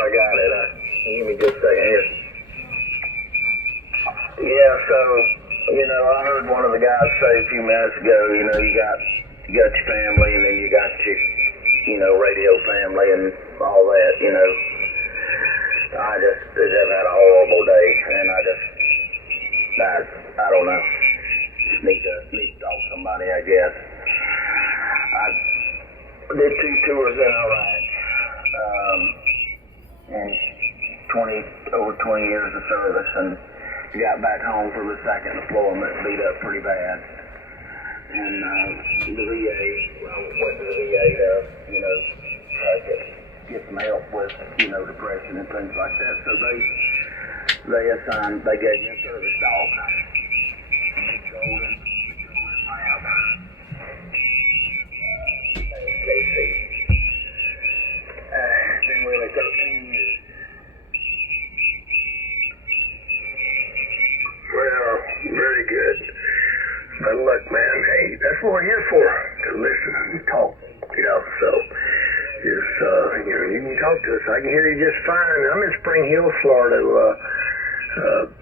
I got it. Give me just a second here. Yeah, so, I heard one of the guys say a few minutes ago, you got your family and then you got your, radio family and all that, I just had a horrible day and I don't know. Just need to talk to somebody, I guess. I did 2 tours in Iraq, and over 20 years of service, and got back home for the second deployment, beat up pretty bad. And the VA, I went to the VA to, try to get some help with, depression and things like that. So they gave me a service dog. Golden Lab. JC. Been with me 13 years. Well, very good. But look, man, hey, that's what we're here for, to listen and talk, so just, you can talk to us. I can hear you just fine. I'm in Spring Hill, Florida, a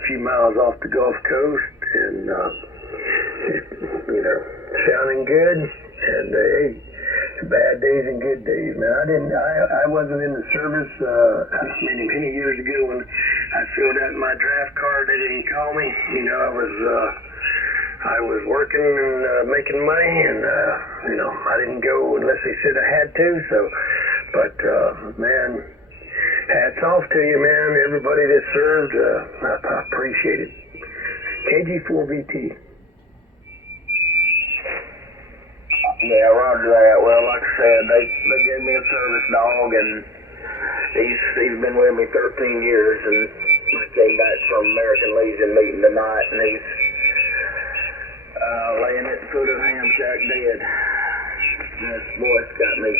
few miles off the Gulf Coast, and, sounding good, and, hey, bad days and good days, man. I wasn't in the service, many years ago when I filled out my draft card. They didn't call me. I was working and making money, and I didn't go unless they said I had to. But man, hats off to you, man. Everybody that served, I appreciate it. KG4VT. Yeah, roger that. Well, like I said, they gave me a service dog, and he's been with me 13 years, and I came back from American Legion meeting tonight, and he's laying at the foot of the ham shack dead. This voice got me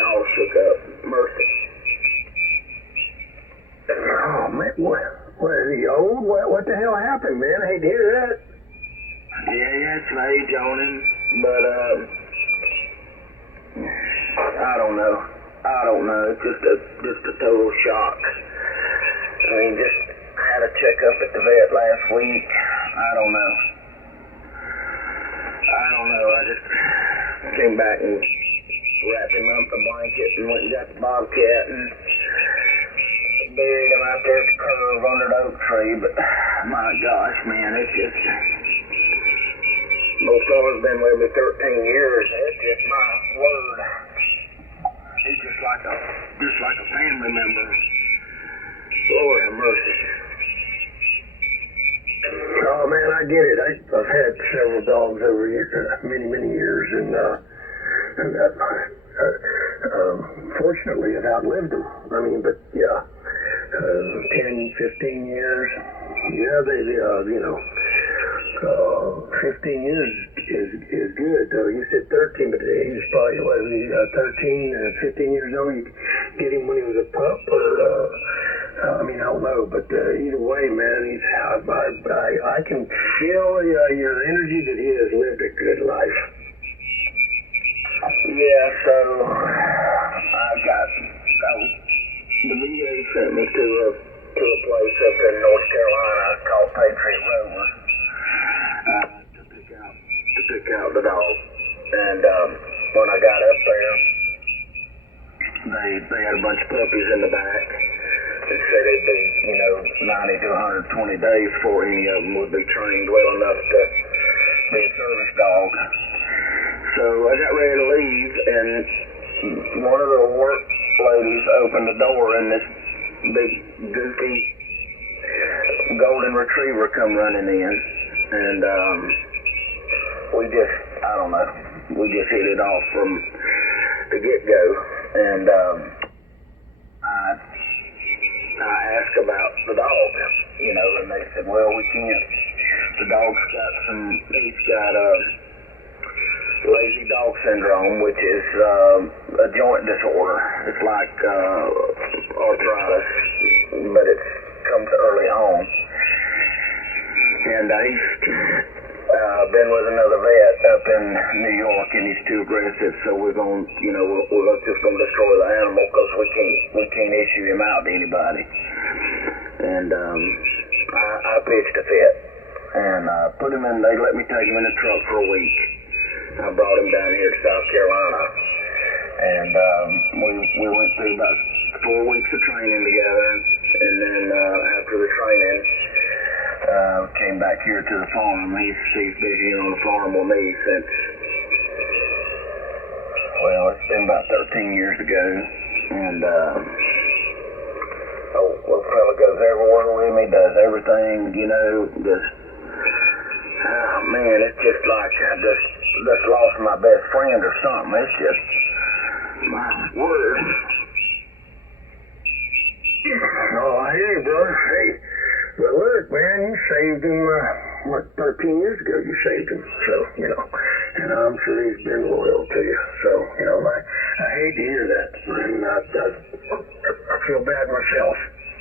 all shook up. Mercy. Oh, man, what is he old? What the hell happened, man? I hate to hear that. Yeah, he had some age on him, but I don't know. It's just a total shock. I mean, just had a checkup at the vet last week. I don't know. I just came back and wrapped him up in a blanket and went and got the bobcat and buried him out there at the curve under the oak tree. But my gosh, man, it's just. Most fella's been with me 13 years. It's just my word. He's just like a family member. Lord have mercy. Oh man, I get it. I've had several dogs over many years, and fortunately I've outlived them. I mean, but yeah, 10, 15 years. Yeah, 15 years is good. You said 13, but he was probably 13, 15 years old. You get him when he was a pup, or I don't know. But either way, man, I can feel your energy that he has lived a good life. Yeah, so the VA sent me to a place up in North Carolina called Patriot Rover. To pick out the dog, and when I got up there, they had a bunch of puppies in the back. They said it'd be 90 to 120 days before any of them would be trained well enough to be a service dog. So I got ready to leave, and one of the work ladies opened the door, and this big goofy golden retriever come running in, and we just hit it off from the get-go, and I asked about the dog, and they said, well, we can't. The dog's he's got lazy dog syndrome, which is a joint disorder. It's like arthritis, but it comes early on. And he's been with another vet up in in New York, and he's too aggressive. So we're going, we're just going to destroy the animal because we can't issue him out to anybody. And I pitched a fit and put him in. They let me take him in the truck for a week. I brought him down here to South Carolina, and we went through about 4 weeks of training together. And then after the training, came back here to the farm. He's been here on the farm with me since, well, it's been about 13 years ago. And little fella goes everywhere with me, does everything, just, oh man, it's just like I just lost my best friend or something. It's just, my word. Oh, I hear you, brother. Hey, well, look, man, you saved him, 13 years ago you saved him. So, and I'm sure he's been loyal to you. So, I hate to hear that. And I feel bad myself.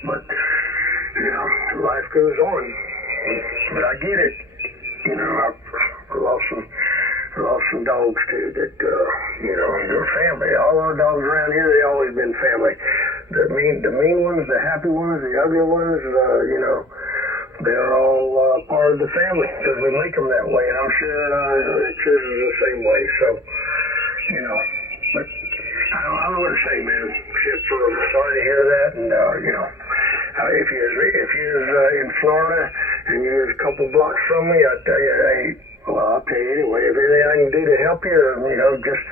But, life goes on. But I get it. I've lost some dogs, too, that, they're family. All our dogs around here, they always been family. The mean ones, the happy ones, the ugly ones, they're all part of the family because we make them that way. And I'm sure yours is the same way. So, but I don't know what to say, man. Except for sorry to hear that. And, if you're in Florida and you're a couple blocks from me, I'll tell you, I'll tell you anyway, if there's anything I can do to help you, just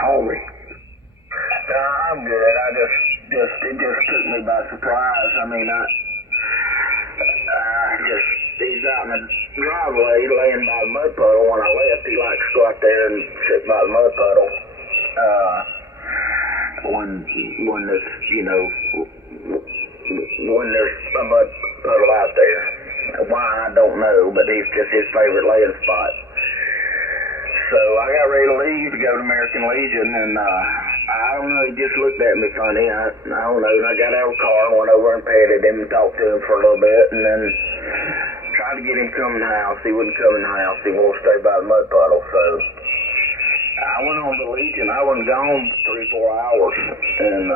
call me. I'm good. It just took me by surprise. I mean, he's out in the driveway laying by the mud puddle. When I left, he likes to go out there and sit by the mud puddle. When there's, when there's a mud puddle out there. Why, I don't know, but it's just his favorite laying spot. So I got ready to leave to go to American Legion, and I don't know, he just looked at me funny. I don't know, and I got out of the car and went over and petted him and talked to him for a little bit, and then tried to get him to come in the house. He wouldn't come in the house. He wanted to stay by the mud puddle, so I went on to Legion. I wasn't gone 3-4 hours, and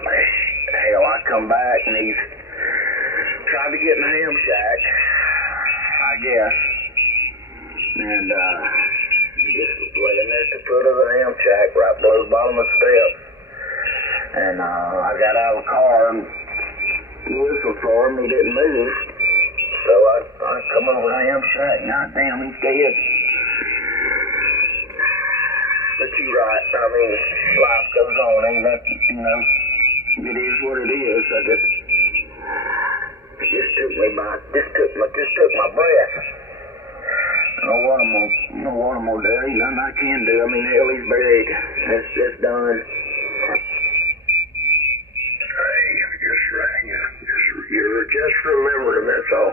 hell, I come back, and he's tried to get in the ham shack, I guess. And just laying there at the foot of the ham shack, right below the bottom of the steps. And I got out of the car and whistled for him. He didn't move. So I come over to the ham shack. God damn, he's dead. But you're right. I mean, life goes on. Ain't that, it is what it is. It just took my breath. I don't know what I'm gonna do. Ain't nothing I can do. I mean, hell, he's buried. That's done. Hey, you just remembered him. That's all.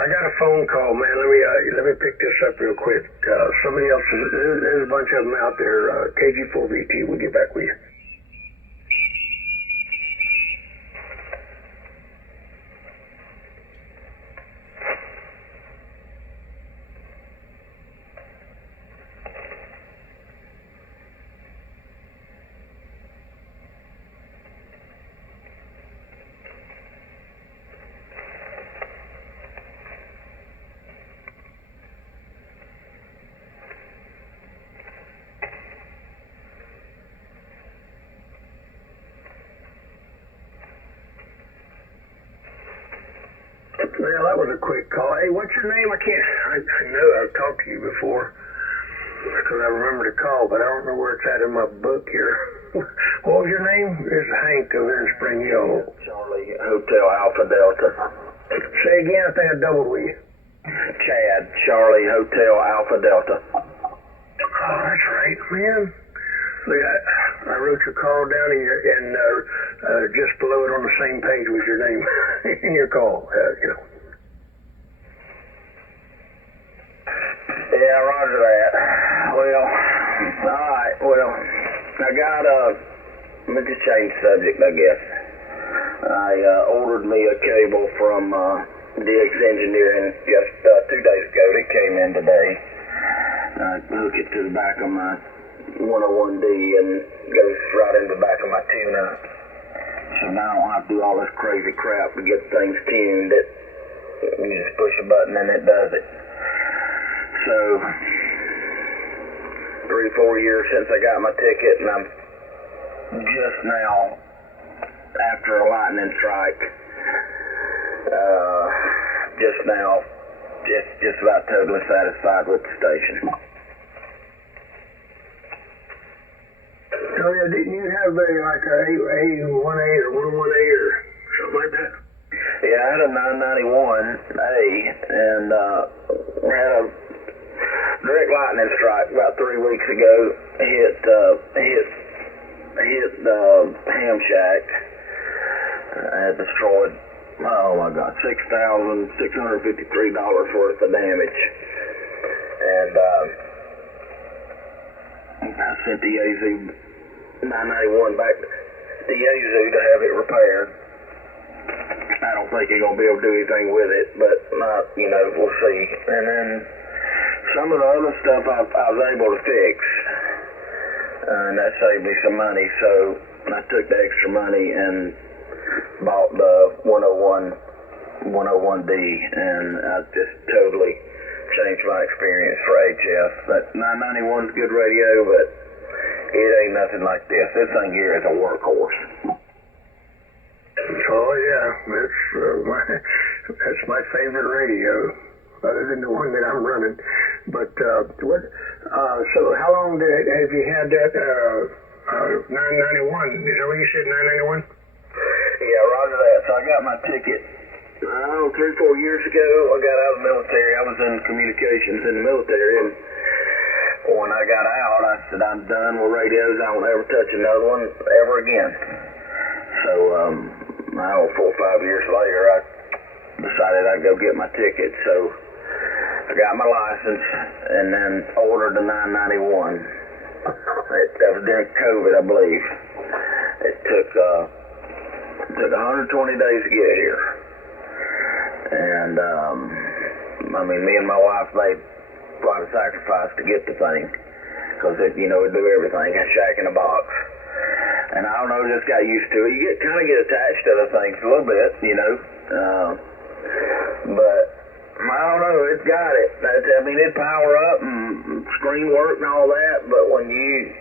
I got a phone call, man. Let me pick this up real quick. Somebody else. There's a bunch of them out there. KG4VT. We'll get back with you. Well, that was a quick call. Hey, what's your name? I know I've talked to you before because I remember the call, but I don't know where it's at in my book here. What was your name? It's Hank over there in Spring Hill. Charlie Hotel Alpha Delta. Say again, I think I doubled with you. Chad, Charlie Hotel Alpha Delta. Oh, that's right, man. Look, I wrote your call down and just below it on the same page was your name in your call. Yeah, roger that. Well, alright, well, I got, let me just change the subject, I guess. I ordered me a cable from DX Engineering just 2 days ago. It came in today. I hook it to the back of my 101D and goes right in the back of my tuner. So now I don't have to do all this crazy crap to get things tuned. You just push a button and it does it. So 3-4 years since I got my ticket, and I'm just now, after a lightning strike, just now, just about totally satisfied with the station. Oh yeah, didn't you have like a 118 or 118 or something like that? Yeah, I had a 991A and had a direct lightning strike about 3 weeks ago. Hit the ham shack. I had destroyed, oh my God, $6,653 worth of damage. And I sent the AZ 991 back to Yazoo to have it repaired. I don't think he's going to be able to do anything with it, but we'll see. And then some of the other stuff I was able to fix, and that saved me some money, so I took the extra money and bought the 101D, and I just totally changed my experience for HF. That 991's a good radio, but it ain't nothing like this. This thing here is a workhorse. Oh yeah, that's my favorite radio, other than the one that I'm running. But so how long have you had that 991? Is that what you said, 991? Yeah, roger that. So I got my ticket, 3-4 years ago. I got out of the military. I was in communications in the military, and when I got out, I said, I'm done with radios. I won't ever touch another one ever again. So, 4 or 5 years later, I decided I'd go get my ticket. So I got my license and then ordered the 991. That was during COVID, I believe. It took 120 days to get here. And, me and my wife made quite a sacrifice to get the thing. Because it do everything. A shack in a box. And I don't know, just got used to it. You kind of get attached to the things a little bit, but I don't know, it's got it. It power up and screen work and all that, but when you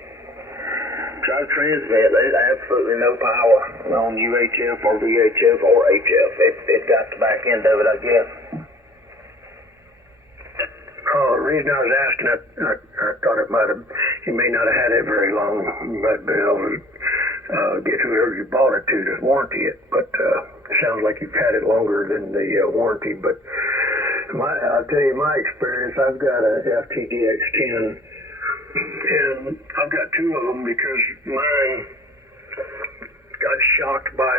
try to transmit, there's absolutely no power on UHF or VHF or HF. It got the back end of it, I guess. Oh, the reason I was asking, I thought you may not have had it very long. You might have been able to get whoever you bought it to warranty it, but it sounds like you've had it longer than the warranty. But I'll tell you my experience. I've got a FTDX10, and I've got 2 of them because mine got shocked by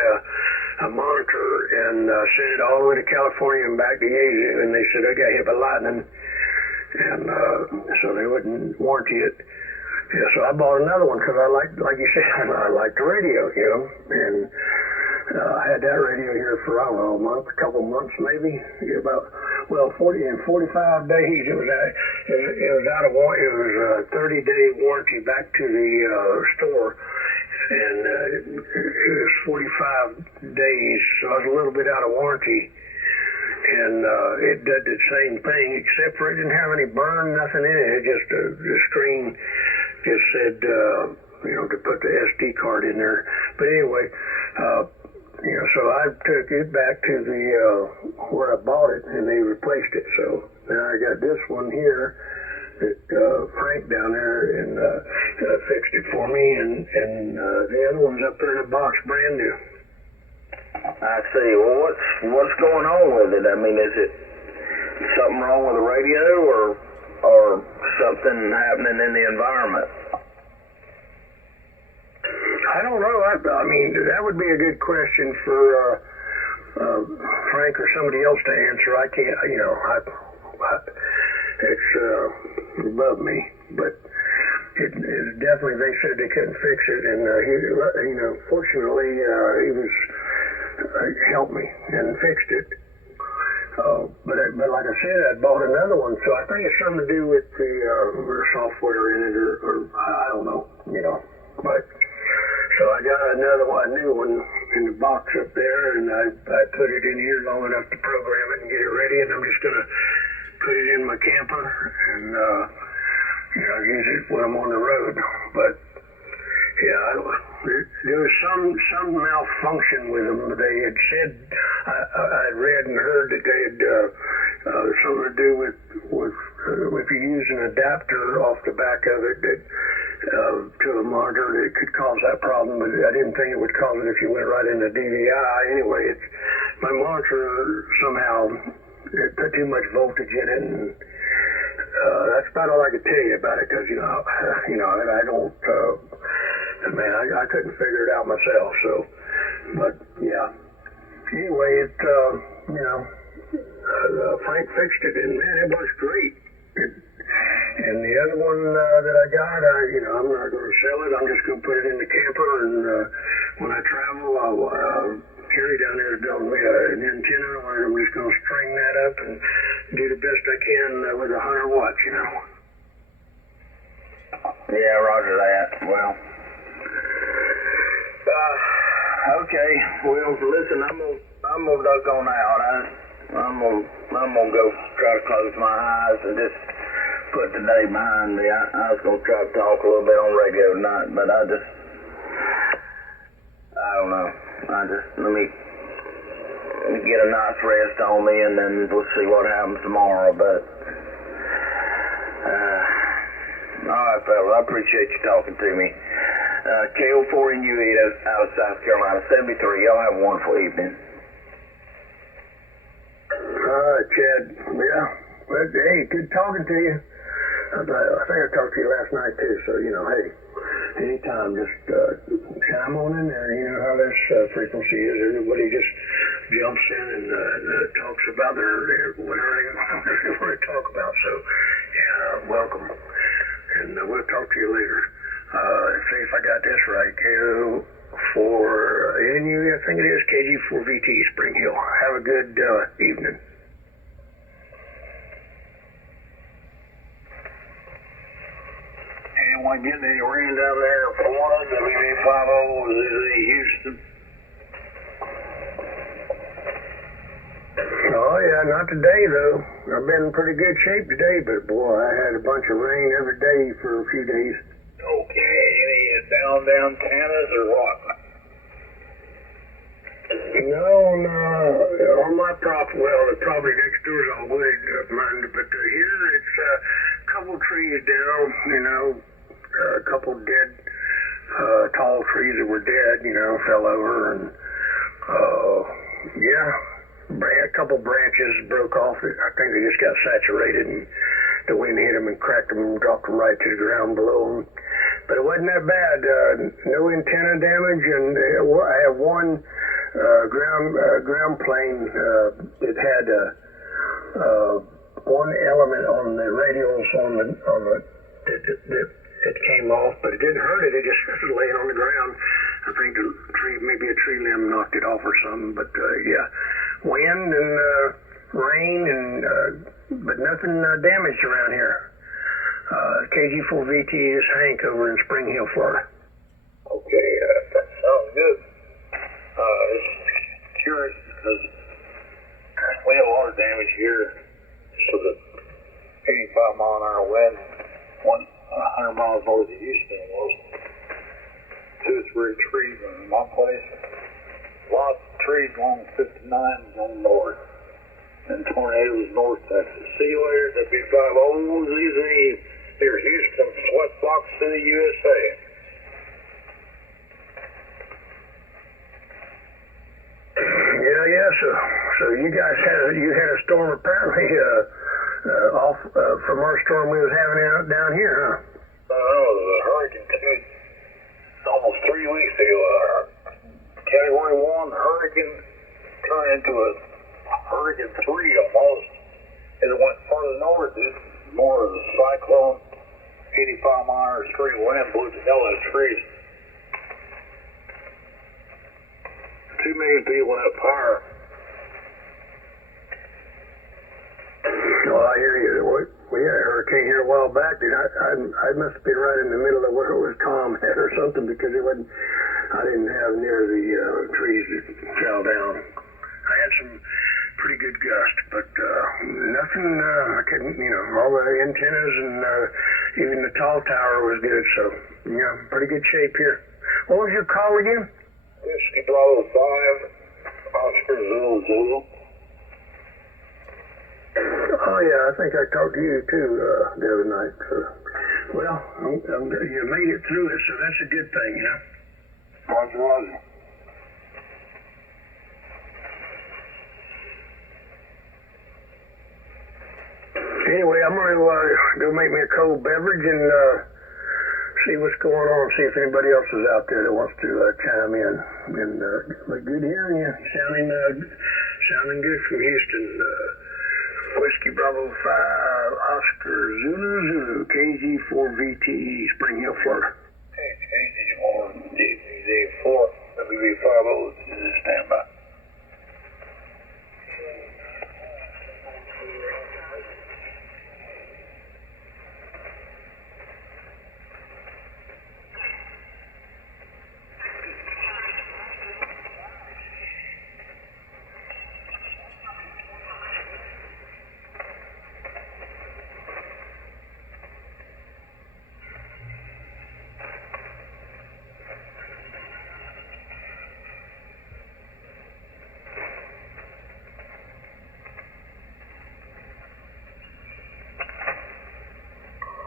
a monitor and sent it all the way to California and back to Yazoo, and they said I got hit by lightning. And so they wouldn't warranty it. Yeah, so I bought another one because like you said, I like the radio, and I had that radio here for, I don't know, a couple months maybe, about, 45 days. It was out of warranty. It was a 30-day warranty back to the store, and it was 45 days, so I was a little bit out of warranty. And it did the same thing, except for it didn't have any burn, nothing in it. It just the screen just said, to put the SD card in there. But anyway, so I took it back to the where I bought it, and they replaced it. So now I got this one here that Frank down there and fixed it for me, and the other one's up there in a box, brand new. I see. Well, what's going on with it? Is it something wrong with the radio, or something happening in the environment? I don't know. That would be a good question for Frank or somebody else to answer. I can't. It's above me, but it definitely. They said they couldn't fix it, and fortunately, he was. Helped me and fixed it. But like I said, I bought another one, so I think it's something to do with the software in it, or I don't know, But so I got another one, a new one in the box up there, and I put it in here long enough to program it and get it ready, and I'm just gonna put it in my camper and use it when I'm on the road. But yeah, there was some malfunction with them. They had said I'd read and heard that they had something to do with if you use an adapter off the back of it that to a monitor, it could cause that problem. But I didn't think it would cause it if you went right into DVI. Anyway, my monitor somehow it put too much voltage in it, and that's about all I could tell you about it. Because I don't. Man, I couldn't figure it out myself. So, but yeah. Anyway, Frank fixed it, and man, it works great. And the other one that I got, I'm not going to sell it. I'm just going to put it in the camper, and when I travel, I'll Kerry down there built me an antenna, and I'm just going to string that up and do the best I can with 100 watts, Yeah, roger that. Well. Okay. Well, listen, I'm gonna duck on out. I'm gonna go try to close my eyes and just put the day behind me. I was gonna try to talk a little bit on radio tonight, but I don't know. Let me get a nice rest on me, and then we'll see what happens tomorrow. But all right, fellas, I appreciate you talking to me. KO4NU8 out of South Carolina, 73. Y'all have a wonderful evening. Chad. Yeah. Well, hey, good talking to you. I think I talked to you last night too. So hey, anytime, just chime on in there. You know how this frequency is. Everybody just jumps in and talks about their whatever they want to talk about. So yeah, welcome. And we'll talk to you later. See if I got this right. KO4NU, I think it is, KG4VT, Spring Hill. Have a good evening. Anyone getting any rain down there in Florida? WV50 Houston. Oh yeah, not today though. I've been in pretty good shape today, but boy, I had a bunch of rain every day for a few days. Okay, any down Tannas or what? No, on my property, well, the property next door is all wood, mine, but here it's a couple trees down, a couple dead, tall trees that were dead, fell over, and a couple branches broke off. I think they just got saturated, and the wind hit them and cracked them and dropped them right to the ground below them. But it wasn't that bad. No antenna damage, and I have one ground plane that had one element on the radials that came off, but it didn't hurt it. It just was laying on the ground. I think maybe a tree limb knocked it off or something. But wind and rain, and but nothing damaged around here. KG4VT is Hank over in Spring Hill, Florida. Okay, that sounds good. Just curious because we have a lot of damage here. So the 85-mile-an-hour wind, 100 miles north of Houston, was 2 or 3 trees in my place. Lots of trees along 59 going north, and tornadoes north Texas. See you later, WV50 here, Houston, Sweatbox City, USA. Yeah. So you guys had a storm apparently off from our storm we was having out down here, huh? It was a hurricane almost 3 weeks ago. Category 1 hurricane turned into a hurricane 3 almost. As it went further north, it's more of a cyclone. 85-mile-an-hour straight wind blew the hell out of trees. 2 million people went up higher. hurricane here a while back, dude. I must have been right in the middle of where it was Tom at or something because it wasn't. I didn't have near the trees that fell down. I had some pretty good gust, but nothing. I couldn't, all the antennas and even the tall tower was good. So yeah, pretty good shape here. What was your call again? Whiskey Bravo 5, Oscar Zulu Zulu. Oh yeah, I think I talked to you too the other night. So, well, you made it through it, so that's a good thing, Roger, Roger. Anyway, I'm going to go make me a cold beverage and see what's going on, see if anybody else is out there that wants to chime in. And look good hearing you, sounding good from Houston. Whiskey Bravo 5, Oscar Zulu Zulu, KG4VTE, Spring Hill, Florida. KG4, WB50, standby.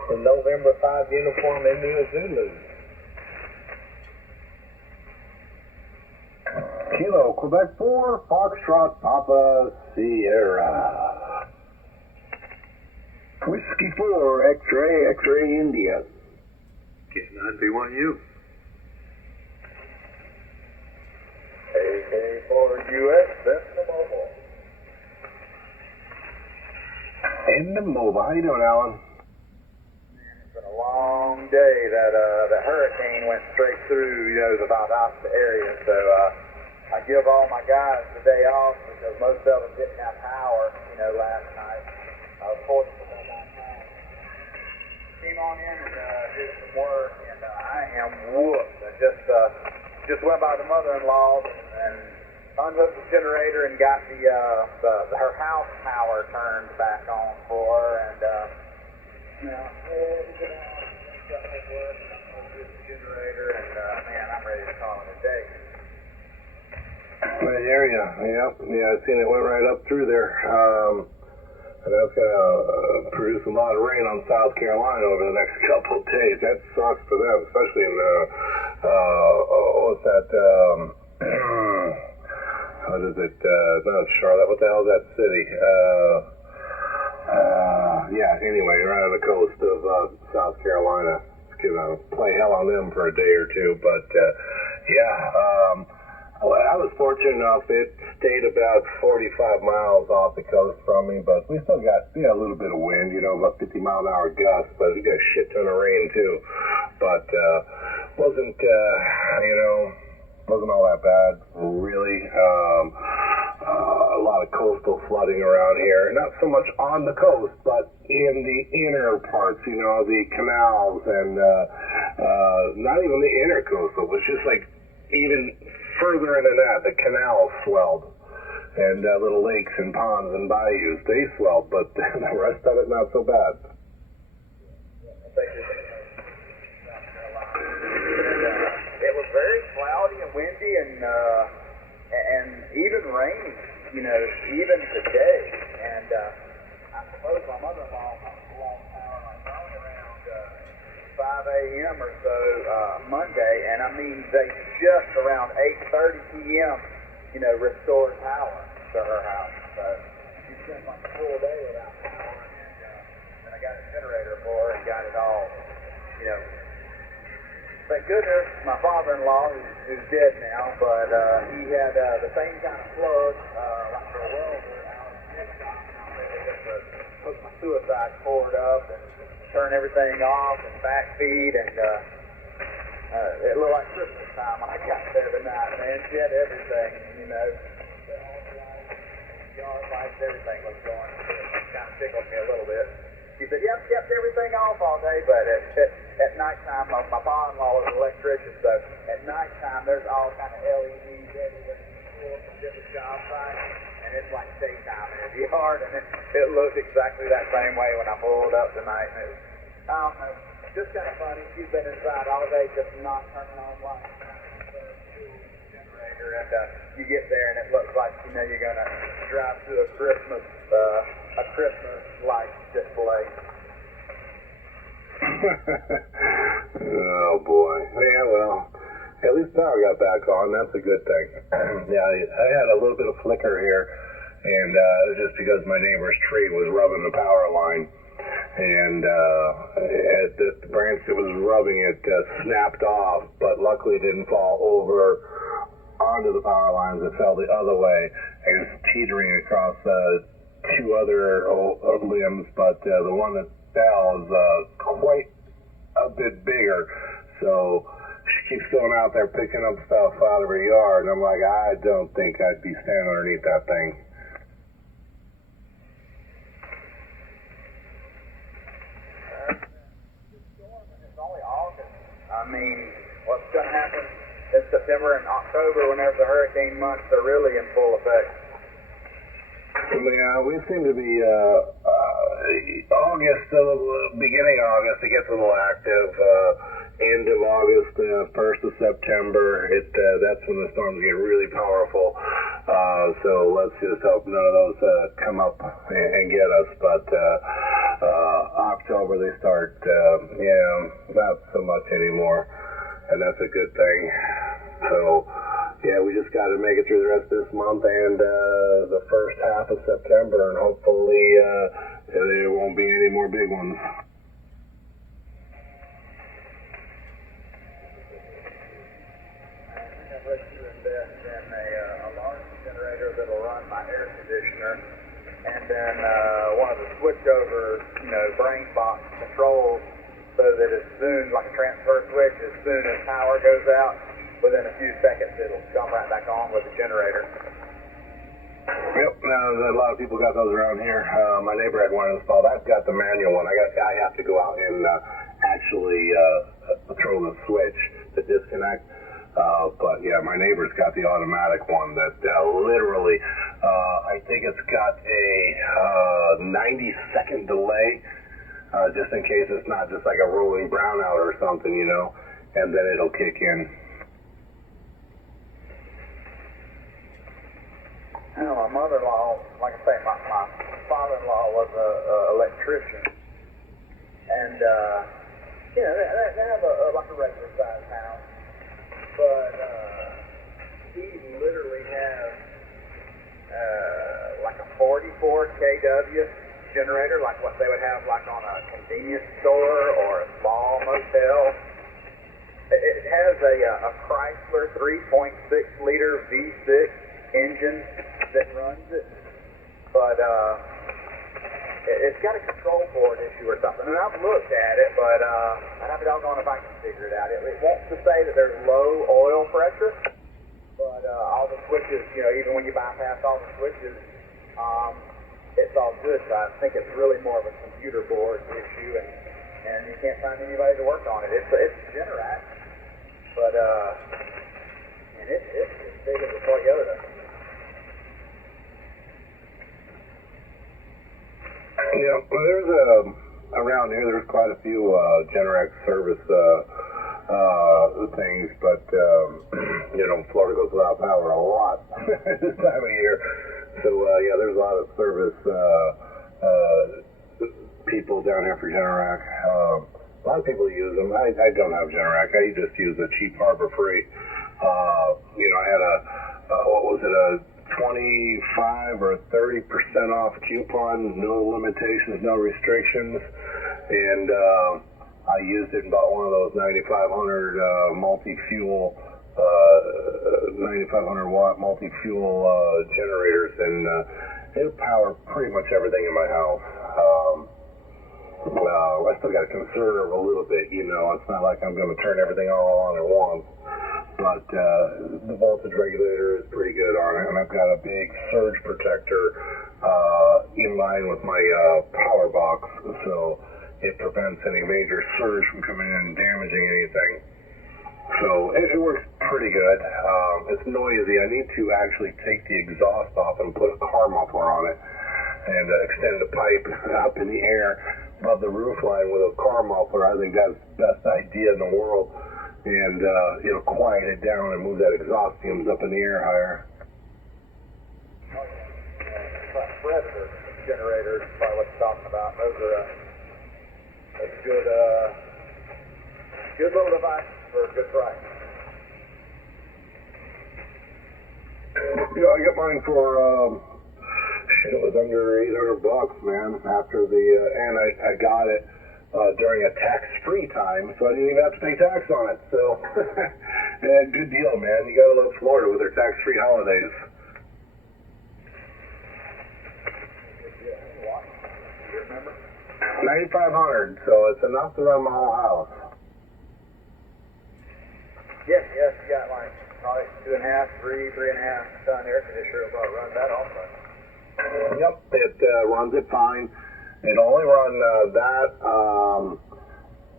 The November 5 uniform India Zulu. Kilo, Quebec 4, Foxtrot, Papa, Sierra. Whiskey 4, X-ray, India. K9B1U. AK4US, that's the mobile. In the mobile. How you doing, Alan? It's been a long day. The hurricane went straight through, about out the area. So I give all my guys the day off because most of them didn't have power, last night. I was fortunate that I came on in and did some work, and I am whooped. I just went by the mother-in-law and unhooked the generator and got her house power turned back on for her, and generator, and man, I'm ready to call it a day. Right area, yeah, I seen it went right up through there. And that's going to produce a lot of rain on South Carolina over the next couple of days. That sucks for them, especially in what's that? What is it? Not Charlotte. What the hell is that city? Yeah, anyway, right on the coast of South Carolina. It's going to play hell on them for a day or two. But, I was fortunate enough. It stayed about 45 miles off the coast from me, but we still got a little bit of wind, about 50 mile an hour gusts, but we got a shit ton of rain too. But wasn't all that bad, really. A lot of coastal flooding around here. Not so much on the coast, but in the inner parts, the canals and not even the inner coastal. It was just like even further into that, the canals swelled. And little lakes and ponds and bayous, they swelled, but the rest of it, not so bad. It was very cloudy and windy and even rainy, even today. And I suppose my mother-in-law lost power probably around 5 a.m. or so Monday, and I mean they just around 8:30 p.m. restored power to her house. So she spent like a full day without power, and I got a generator for her and got it all, Thank goodness my father-in-law, who's dead now, but he had the same kind of plug, like for a welder out in Texas. To hook my suicide cord up and turn everything off and backfeed, and it looked like Christmas time when I got there tonight, man. She had everything, yard lights, everything was going. It kind of tickled me a little bit. She said, yep, kept everything off all day, but at nighttime, my father-in-law was an electrician, so at nighttime there's all kind of LEDs everywhere from different job sites, and it's like daytime in the yard, and it looked exactly that same way when I pulled up tonight. And it was, I don't know, just kind of funny. She's been inside all day just not turning on lights. Generator, and you get there and it looks like you're gonna drive through a Christmas light display. Oh boy. Yeah, well, at least power got back on. That's a good thing. Yeah, I had a little bit of flicker here, and it was just because my neighbor's tree was rubbing the power line, and the branch that was rubbing it snapped off, but luckily didn't fall over onto the power lines. It fell the other way and it's teetering across two other limbs, but the one that fell is quite a bit bigger, so she keeps going out there picking up stuff out of her yard, and I'm like, I don't think I'd be standing underneath that thing. It's only August. I mean, what's going to happen in September and October, whenever the hurricane months are really in full effect? Yeah, we seem to be August, beginning of August, it gets a little active. End of August, 1st of September, that's when the storms get really powerful. So let's just hope none of those come up and get us. But October they start, not so much anymore, and that's a good thing. So yeah, we just got to make it through the rest of this month and the first half of September, and hopefully there won't be any more big ones. I've let you invest in a large generator that'll run my air conditioner, and then one of the switchover, brain box controls, so that as soon, like a transfer switch, as soon as power goes out, within a few seconds it'll come right back on with the generator. Yep, a lot of people got those around here. My neighbor had one installed. I've got the manual one. I have to go out and actually throw the switch to disconnect. But yeah, my neighbor's got the automatic one that literally, I think it's got a 90-second delay, just in case it's not just like a rolling brownout or something, and then it'll kick in. My mother-in-law, like I say, my father-in-law was an electrician, and they have like a regular sized house, but he literally has like a 44 kW generator, like what they would have like on a convenience store or a small motel. It has a Chrysler 3.6 liter V6 engine that runs it, but it's got a control board issue or something, and I've looked at it, but I'd be doggone if I can figure it out. It wants to say that there's low oil pressure, but all the switches, even when you bypass all the switches, it's all good. So I think it's really more of a computer board issue, and you can't find anybody to work on it. It's Generac, but and it's as big as a Toyota. Yeah, well, there's around here. There's quite a few Generac service things, but Florida goes without power a lot this time of year. So yeah, there's a lot of service people down here for Generac. A lot of people use them. I don't have Generac. I just use the cheap Harbor Freight. I had a 25 or 30% off coupon, no limitations, no restrictions, and I used it and bought one of those 9,500 multi-fuel, 9,500 watt multi-fuel generators, and it powered pretty much everything in my house. I still got to conserve a little bit, it's not like I'm going to turn everything all on at once. But the voltage regulator is pretty good on it, and I've got a big surge protector in line with my power box, so it prevents any major surge from coming in and damaging anything. So it works pretty good. It's noisy. I need to actually take the exhaust off and put a car muffler on it and extend the pipe up in the air above the roof line with a car muffler. I think that's the best idea in the world. And it'll quiet it down and move that exhaust fumes up in the air higher. Predator generators, probably what you're talking about. Those are a good little device for a good price. Yeah, I got mine for it was under $800, man. After the and I got it during a tax-free time, so I didn't even have to pay tax on it. So, yeah, good deal, man. You gotta love Florida with their tax-free holidays. Remember? 9,500, so it's enough to run my whole house. Yes, you got like probably 2.5, 3.5 ton air conditioner. It'll probably run that also. Yep, it runs it fine. It'll only run that.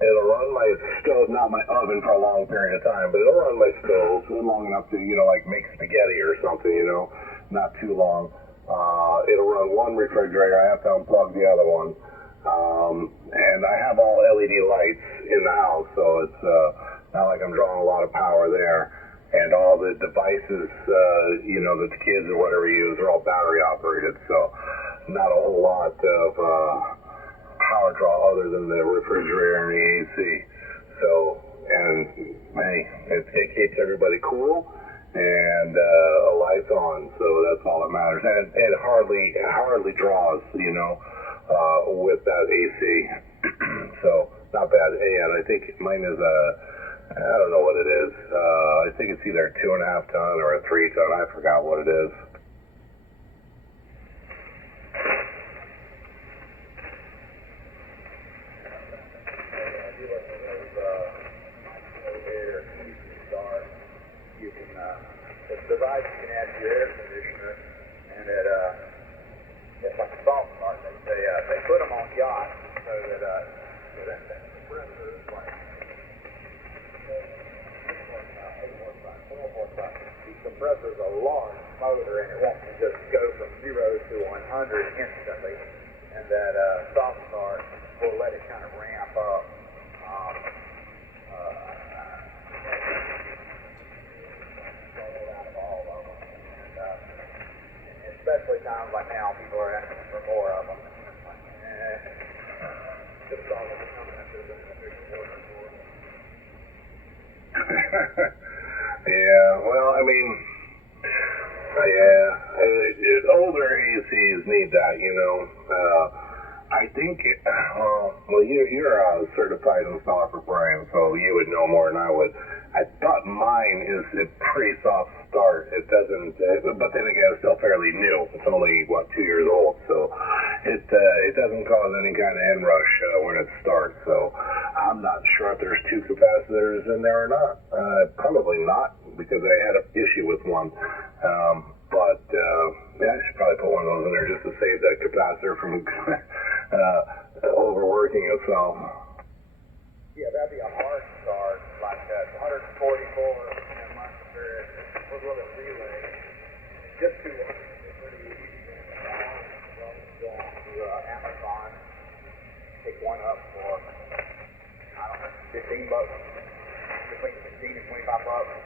It'll run my stove, not my oven, for a long period of time, but it'll run my stove long enough to, like make spaghetti or something, not too long. It'll run one refrigerator. I have to unplug the other one. And I have all LED lights in the house, so it's not like I'm drawing a lot of power there. And all the devices, that the kids or whatever use are all battery operated, so not a whole lot of power draw other than the refrigerator and the AC. So, and hey, it keeps everybody cool and lights on, so that's all that matters. And it hardly draws, with that AC. So not bad. And I think mine is I don't know what it is. I think it's either a 2.5 ton or a 3 ton. I forgot what it is. The device you can add to your air conditioner, and it's like a soft start. They put them on yachts so that the compressor is like 4 horsepower. The compressor is a large motor, and it won't just go from 0 to 100 instantly. And that soft start will let it kind of ramp up. Especially times like now, people are asking for more of them. Just saw them coming up with a big order for them. Yeah, well, I mean, older ACs need that, I think, you're a certified installer for Brian, so you would know more than I would. I thought mine is a pretty soft start. It doesn't, but then again, it's still fairly new. It's only, 2 years old, so it doesn't cause any kind of inrush when it starts. So I'm not sure if there's 2 capacitors in there or not. Probably not, because I had an issue with one. But I should probably put one of those in there just to save that capacitor from overworking itself. Yeah, that'd be a hard start, like 144 microfarad with a little relay. Just to it's pretty easy to go on to Amazon, pick one up for, $15, between 15 and $25.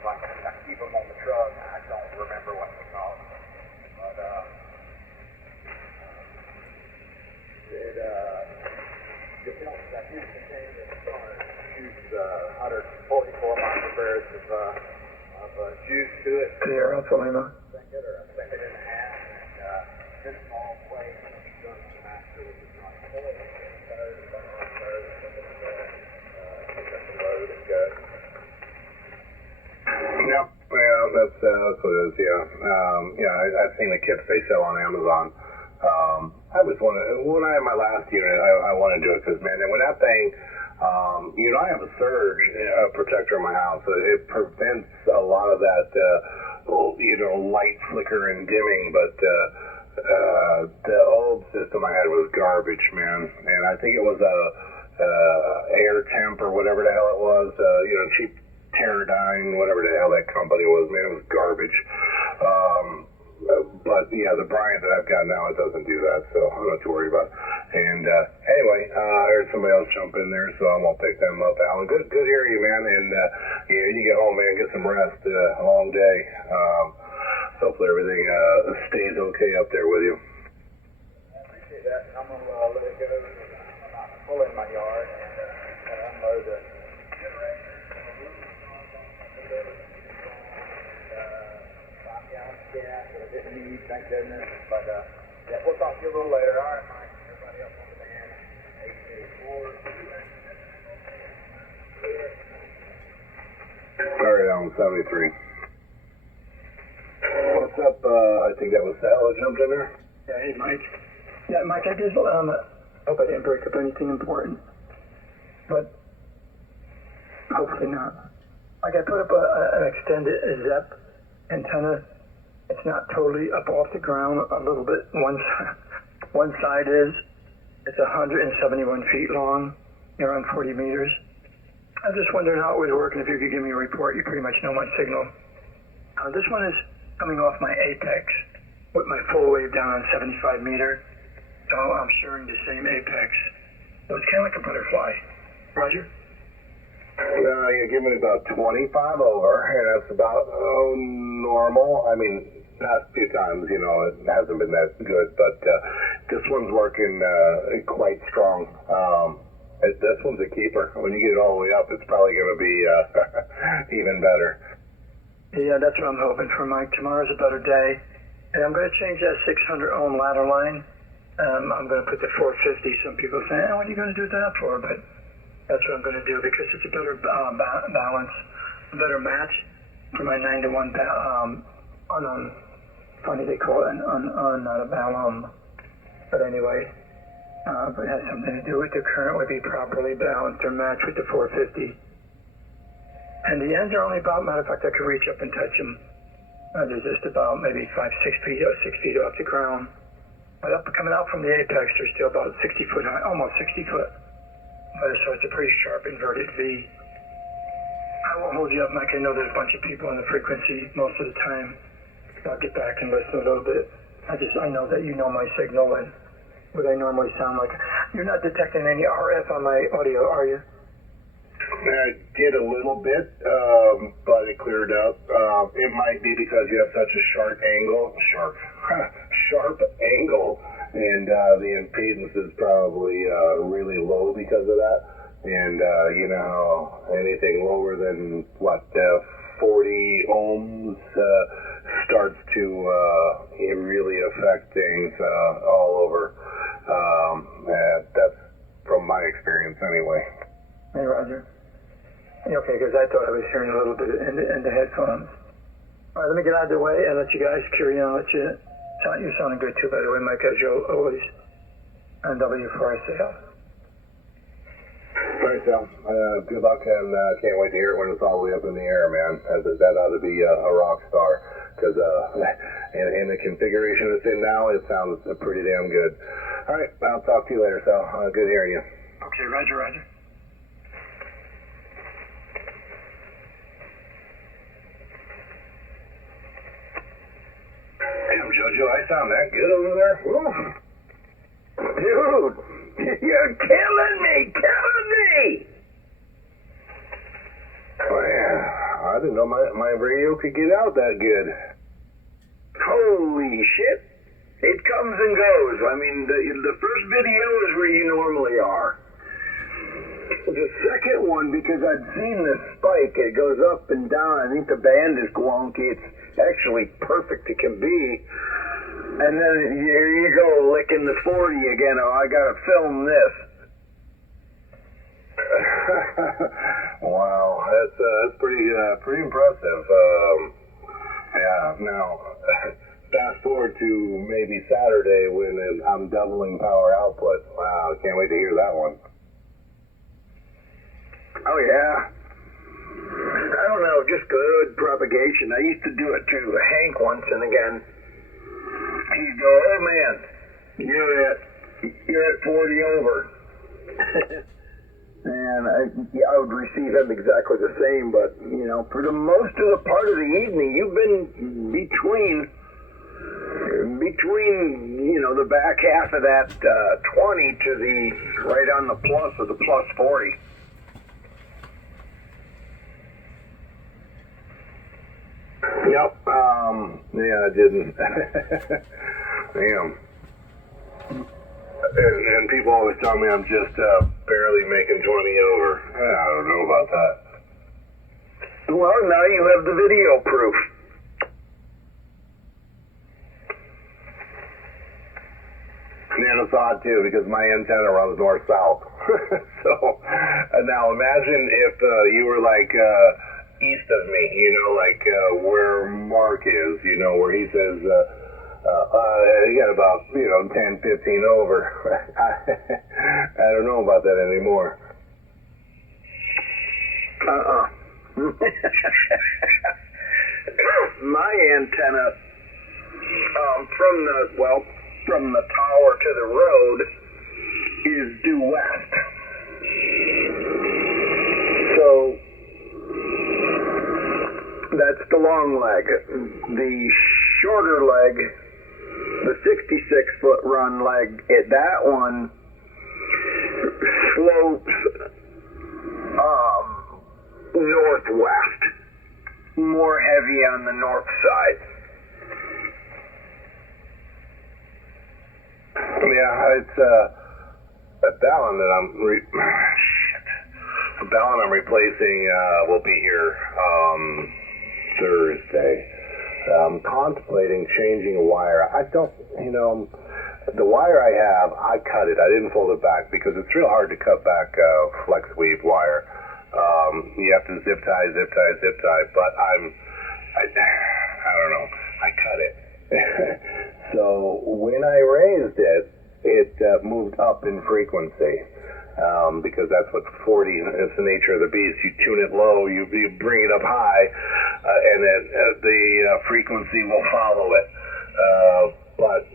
Like, I keep them on the truck. I don't remember what they cost, but it depends. That huge container that starts shoots 144 microfarads of juice to it. Yeah, that's what I know. Sink it in half, and then small plate, done to the master with the front foil, third, pick up the load and go. Yep, well, that's what it is, yeah. I've seen the kits they sell on Amazon. I was when I had my last unit, I wanted to do it because, man, when that thing, I have a surge protector in my house. It prevents a lot of that, light flicker and dimming, but the old system I had was garbage, man. And I think it was a air temp or whatever the hell it was, cheap Teradyne, whatever the hell that company was, man, it was garbage. But yeah, the Bryant that I've got now, it doesn't do that, so I'm not too worried about it. And anyway, I heard somebody else jump in there, so I'm gonna pick them up. Alan, good hearing you, man. And you get home, man, get some rest. A long day. Hopefully everything stays okay up there with you. I appreciate that. I'm gonna let it go. I'm not full in my yard and unload the generator. Gas that I didn't need, thank goodness. But yeah, we'll talk to you a little later. All right, Mike. Everybody else on the band. 884. All right, Alan, 73. What's up? I think that was Sal that jumped in there. Yeah, hey, Mike. Yeah, Mike, I just hope I didn't break up anything important. But hopefully not. Like, I put up an extended ZEP antenna. It's not totally up off the ground, a little bit. One side is. It's 171 feet long, around 40 meters. I'm just wondering how it was working. If you could give me a report, you pretty much know my signal. This one is coming off my apex with my full wave down on 75 meter. So I'm sharing the same apex. So it's kind of like a butterfly. Roger? You're giving it about 25 over, and that's about normal. I mean, past few times, it hasn't been that good, but this one's working quite strong. This one's a keeper. When you get it all the way up, it's probably going to be even better. Yeah, that's what I'm hoping for, Mike. Tomorrow's a better day, and I'm going to change that 600 ohm ladder line. I'm going to put the 450. Some people say, what are you going to do that for? But that's what I'm going to do because it's a better balance, a better match for my 9 to 1 funny they call it not a balance. But anyway, but it has something to do with the current would be properly balanced or matched with the 450. And the ends are only about, matter of fact, I could reach up and touch them. They're just about maybe 6 feet off the ground. But coming out from the apex, they're still about 60 foot high, almost 60 foot. So it's a pretty sharp inverted V. I won't hold you up, Mike. I know there's a bunch of people on the frequency most of the time. I'll get back and listen a little bit. I know that you know my signal and what I normally sound like. You're not detecting any RF on my audio, are you? I did a little bit, but it cleared up. It might be because you have such a sharp angle, and the impedance is probably really low because of that. And anything lower than 40 ohms starts to really affect things all over. That's from my experience anyway. Hey, Roger. Okay, because I thought I was hearing a little bit in the headphones. All right, let me get out of the way and let you guys carry on. You're sounding good too, by the way, Mike, as you always. And W4 I say out. All right, Sal. Good luck, and can't wait to hear it when it's all the way up in the air, man. That ought to be a rock star, because in the configuration it's in now, it sounds pretty damn good. All right, I'll talk to you later, Sal. Good hearing you. Okay, Roger. Damn, Jojo, I sound that good over there? Woo. Dude, you're killing me! Oh, yeah. I didn't know my radio could get out that good. Holy shit. It comes and goes. I mean, the first video is where you normally are. The second one, because I'd seen the spike, it goes up and down. I think the band is wonky. It's actually perfect it can be. And then here you go, licking the 40 again. Oh, I gotta film this. Wow, that's pretty impressive. Yeah. Now, fast forward to maybe Saturday when I'm doubling power output. Wow, can't wait to hear that one. Oh yeah. I don't know, just good propagation. I used to do it to Hank once and again. he'd go, oh man, you're at 40 over. And I would receive him exactly the same, but, for the most of the part of the evening, you've been between, the back half of that 20 to the, right on the plus of the plus 40. Yep, yeah, I didn't. Damn. And people always tell me I'm just barely making 20 over. I don't know about that. Well, now you have the video proof. And it's odd too because my antenna runs north-south. So now imagine if you were like east of me, like where Mark is, where he says he got about 10, 15 over. I don't know about that anymore. My antenna from the tower to the road is due west. So that's the long leg. The shorter leg, the 66-foot run leg, that one slopes northwest, more heavy on the north side. Yeah, it's a ballon that I'm replacing will be here Thursday. I'm contemplating changing a wire. I don't, the wire I have, I cut it. I didn't fold it back because it's real hard to cut back flex weave wire. You have to zip tie, but I don't know. I cut it. So when I raised it, it moved up in frequency. Because that's what 40, it's the nature of the beast. You tune it low, you bring it up high, and then the frequency will follow it. But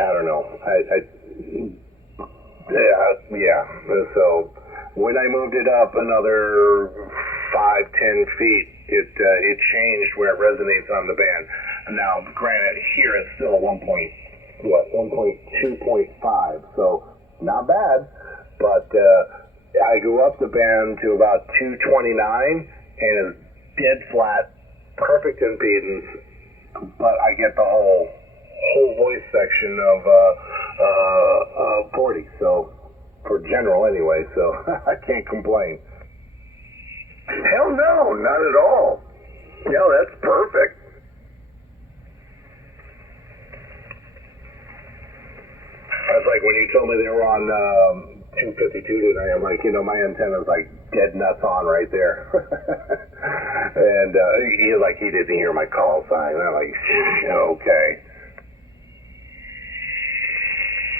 I don't know. Yeah. So when I moved it up another 5-10 feet, it changed where it resonates on the band. Now, granted, here it's still 1.2.5. So. Not bad, but I go up the band to about 229 and it's dead flat, perfect impedance, but I get the whole voice section of 40, so for general anyway, so I can't complain. Hell no, not at all. Yeah, that's perfect. I was like, when you told me they were on 252 today, I'm like, my antenna's like dead nuts on right there. And he didn't hear my call sign. I'm like, okay.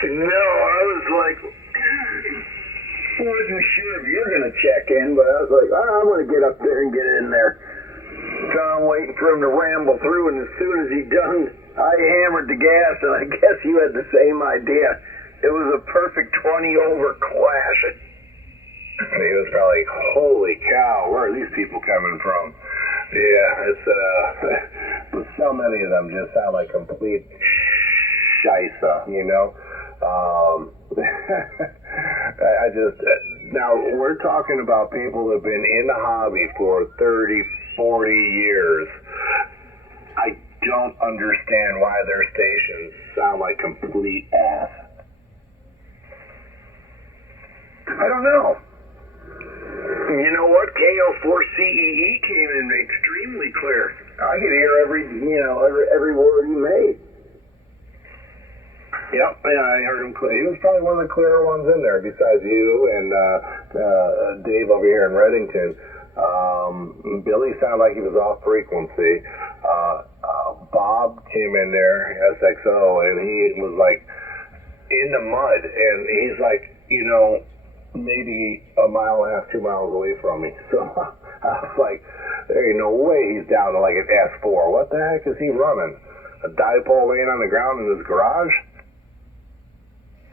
No, I was like, I wasn't sure if you were going to check in, but I was like, I'm going to get up there and get in there. So I'm waiting for him to ramble through, and as soon as he done, I hammered the gas, and I guess you had the same idea. It was a perfect 20 over clash. He was probably, holy cow, where are these people coming from? Yeah, it's but so many of them just sound like complete shisa, I just, now we're talking about people that have been in the hobby for 30, 40 years. I don't understand why their stations sound like complete ass. I don't know. You know what? KO4CEE came in extremely clear. I could hear every word he made. Yep, yeah, I heard him clear. He was probably one of the clearer ones in there, besides you and Dave over here in Reddington. Billy sounded like he was off frequency. Bob came in there, SXO, and he was like in the mud, and he's like, maybe a mile and a half, 2 miles away from me. So I was like, there ain't no way he's down to like an S4. What the heck is he running? a dipole laying on the ground in his garage?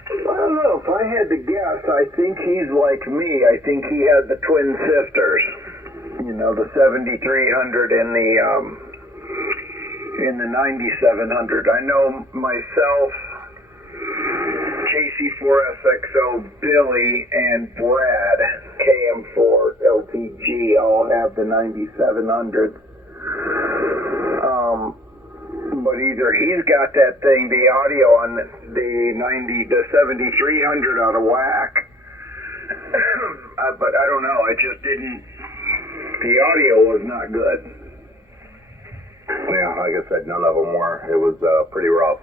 I don't know. If I had to guess, I think he's like me. I think he had the twin sisters. You know, the 7300 and the 9700. I know myself, KC4SXO, Billy, and Brad, KM4 LTG, all have the 9700s. But either he's got that thing, the audio on the 7300 out of whack. But I don't know. I just didn't. The audio was not good. Yeah, like I said, none of them were. It was pretty rough.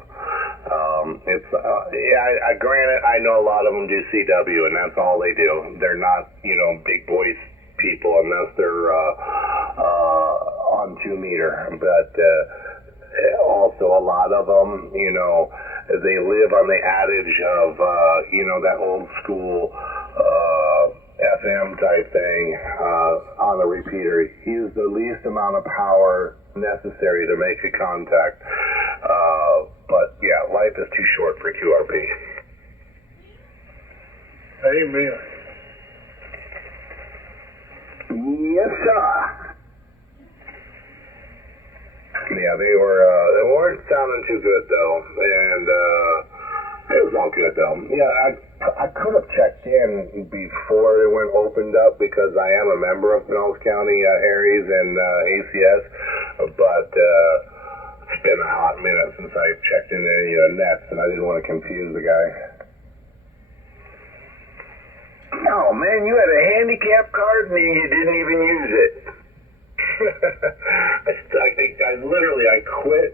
Granted, I know a lot of them do CW, and that's all they do. They're not, big voice people unless they're on 2 meter. But also a lot of them, they live on the adage of, that old school FM type thing on the repeater. Use the least amount of power necessary to make a contact. But yeah, life is too short for QRP. Amen. Yes, sir. Yeah, they weren't sounding too good though, and it was all good though. Yeah, I could have checked in before it went opened up because I am a member of Pinellas County Harries and ACS, but it's been a hot minute since I checked in any nets, and I didn't want to confuse the guy. Oh man, you had a handicap card and you didn't even use it. I quit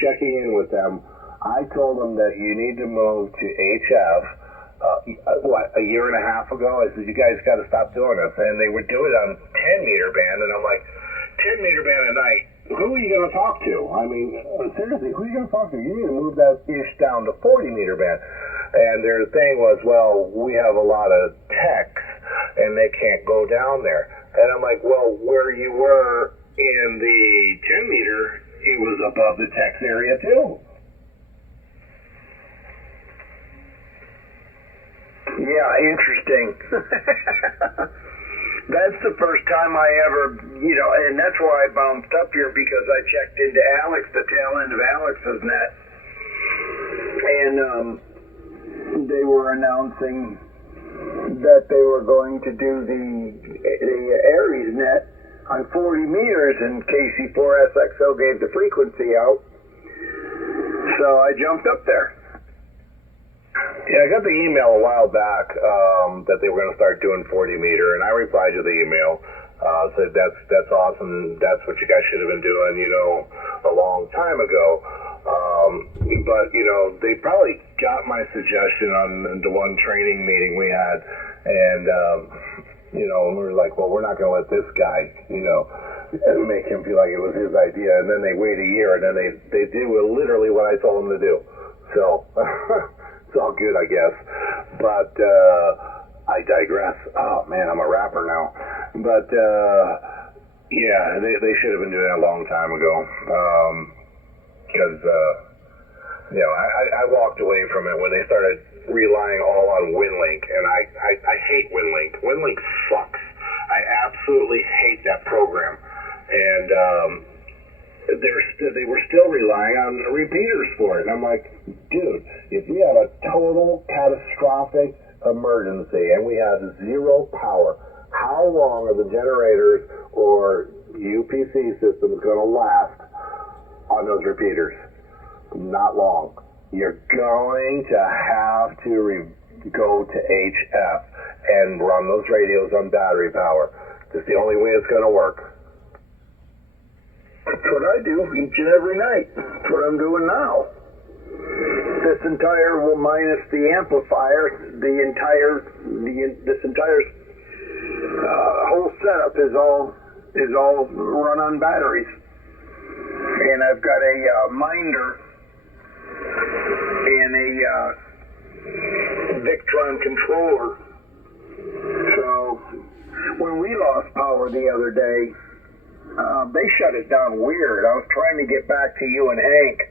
checking in with them. I told them that you need to move to HF. A year and a half ago? I said, you guys got to stop doing this. And they would do it on 10 meter band, and I'm like, 10 meter band at night? Who are you going to talk to? I mean, seriously, who are you going to talk to? You need to move that ish down to 40 meter band. And their thing was, well, we have a lot of techs, and they can't go down there. And I'm like, well, where you were in the 10 meter, it was above the techs area too. Yeah, interesting. That's the first time I ever, and that's why I bounced up here, because I checked into Alex, the tail end of Alex's net, and they were announcing that they were going to do the Aries net on 40 meters, and KC4SXO gave the frequency out, so I jumped up there. Yeah, I got the email a while back that they were going to start doing 40 meter, and I replied to the email, said that's awesome, that's what you guys should have been doing, a long time ago. But they probably got my suggestion on the one training meeting we had, and we were like, well, we're not going to let this guy, make him feel like it was his idea. And then they wait a year, and then they do literally what I told them to do. So it's all good, I guess. But I digress. Oh man, I'm a rapper now. But yeah, they should have been doing it a long time ago. Because I walked away from it when they started relying all on WinLink, and I hate WinLink. WinLink sucks. I absolutely hate that program. And they were still relying on repeaters for it. And I'm like, dude, if we have a total catastrophic emergency and we have zero power, how long are the generators or UPC systems going to last on those repeaters? Not long. You're going to have to go to HF and run those radios on battery power. It's the only way it's going to work. That's what I do each and every night. That's what I'm doing now. This entire, well, minus the amplifier, this entire whole setup is all run on batteries. And I've got a minder and a Victron controller. So when we lost power the other day, they shut it down weird. I was trying to get back to you and Hank,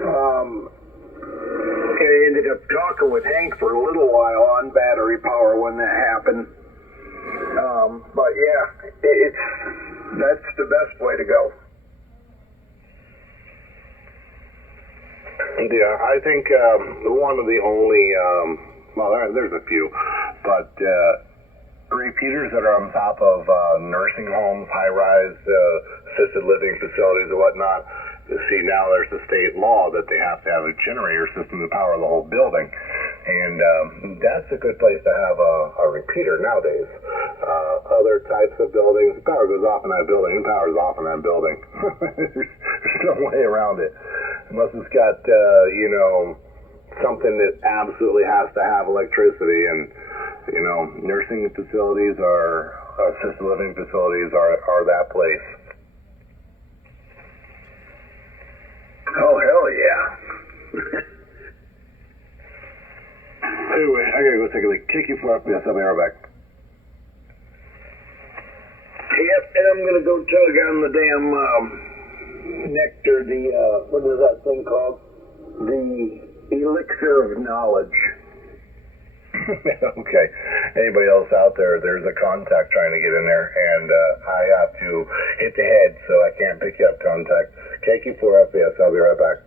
I ended up talking with Hank for a little while on battery power when that happened. But yeah, that's the best way to go. Yeah, I think one of the only, well, there's a few, but repeaters that are on top of nursing homes, high-rise assisted living facilities and whatnot. See, now there's a state law that they have to have a generator system to power the whole building, and that's a good place to have a repeater nowadays. Other types of buildings, power goes off in that building, and power is off in that building. There's no way around it, unless it's got something that absolutely has to have electricity. And nursing facilities or assisted living facilities are that place. Oh, hell yeah. Anyway, I gotta go take a look. KQ4 FPS, I'll be right back. Yep, and I'm gonna go tug on the damn nectar, what is that thing called? The elixir of knowledge. Okay. Anybody else out there, there's a contact trying to get in there, and I have to hit the head, so I can't pick you up contact. KQ4 FPS, I'll be right back.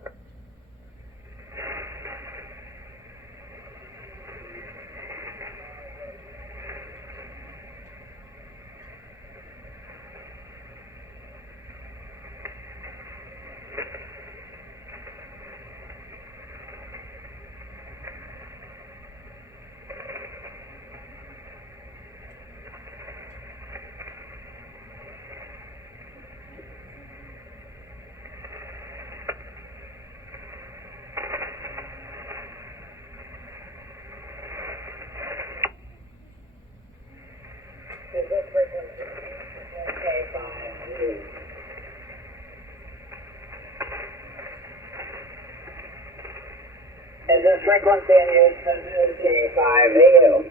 Is the frequency in use K5AU?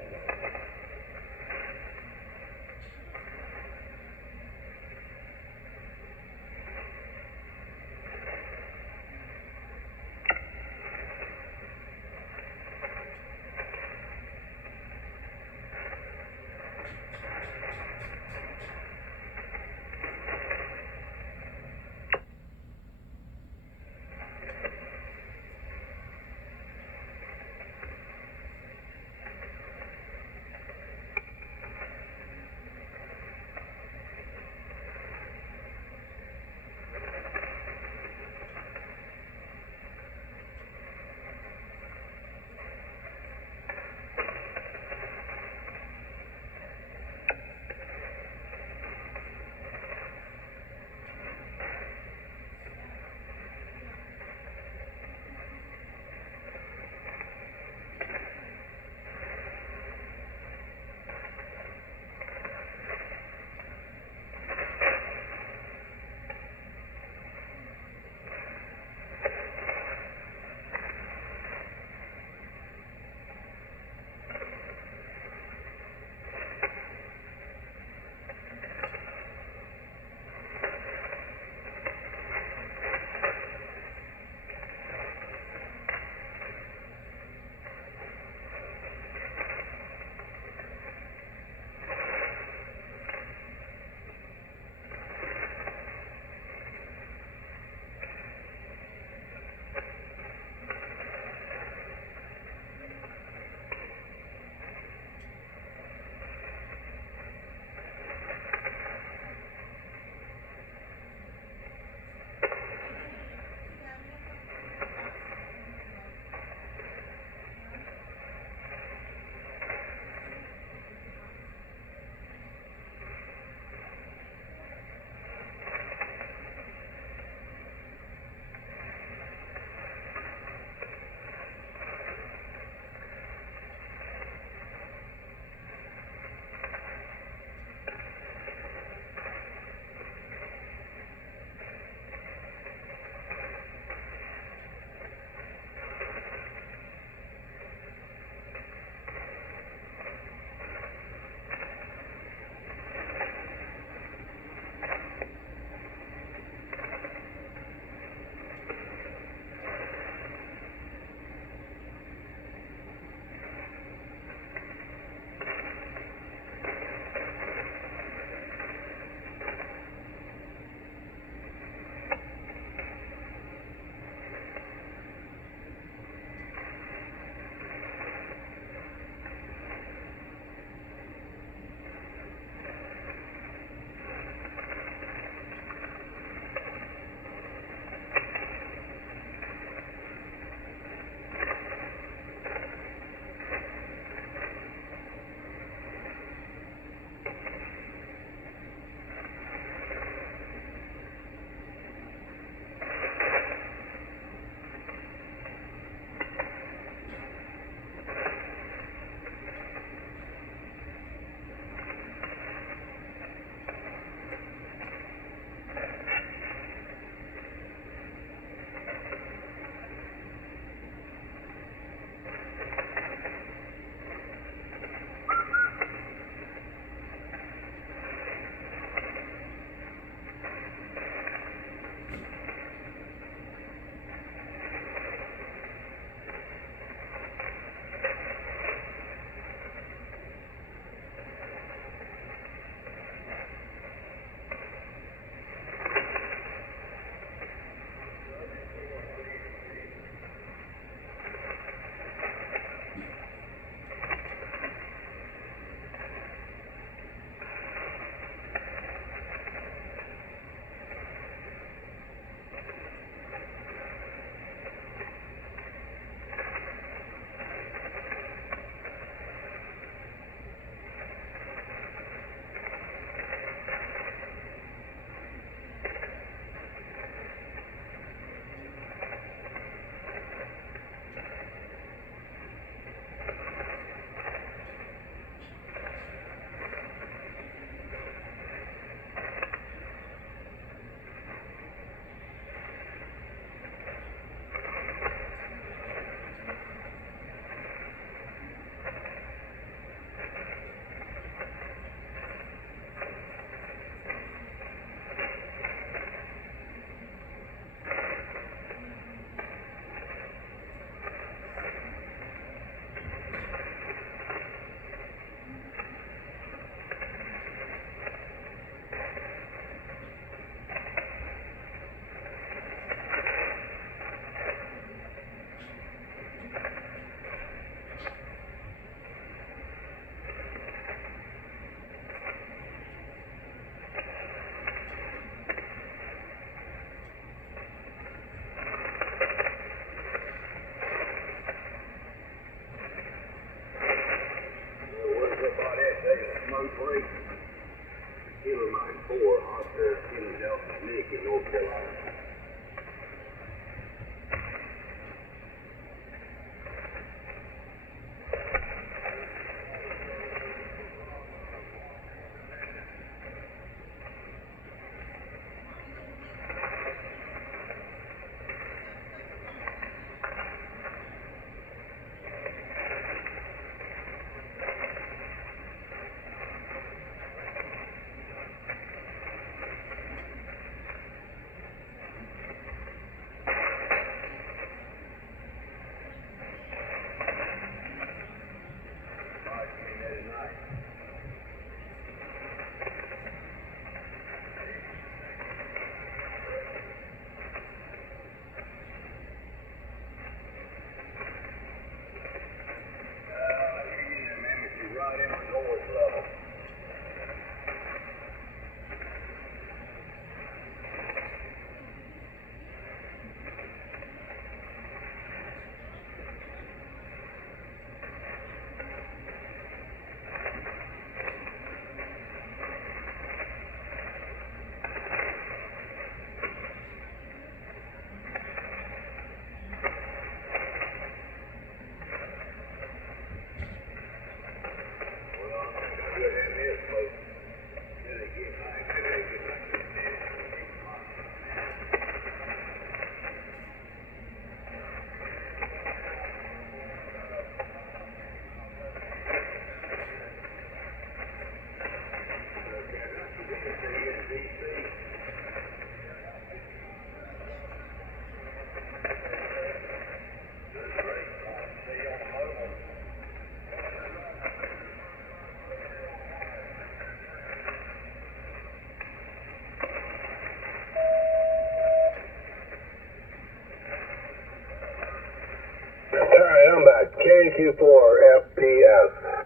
AQ4 FPS.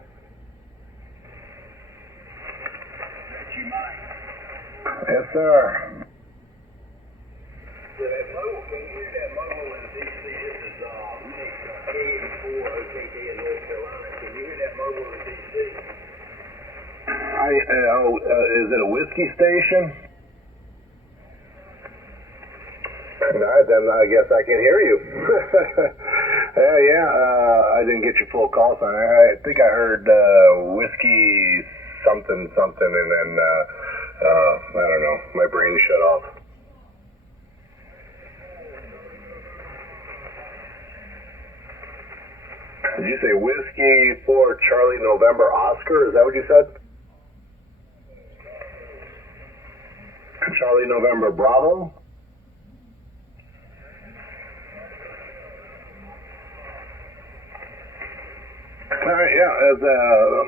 Yes, sir. Can you hear that mobile in DC? This is A84 OTT in North Carolina. Can you hear that mobile in DC? Is it a whiskey station? Then I guess I can hear you. I didn't get your full call sign. I think I heard whiskey something, and then I don't know, my brain shut off. Did you say whiskey for Charlie November Oscar? Is that what you said? Charlie November Bravo? Alright, as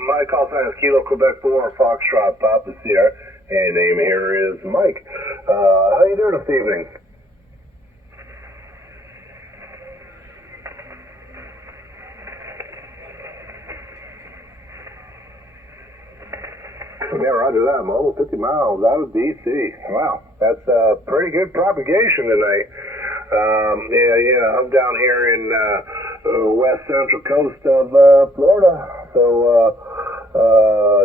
my call sign is Kilo Quebec 4 Foxtrot Papa Sierra, and name here is Mike. How you doing this evening? Yeah, roger that. Mobile 50 miles out of DC. Wow, that's pretty good propagation tonight. I'm down here in west central coast of Florida. So,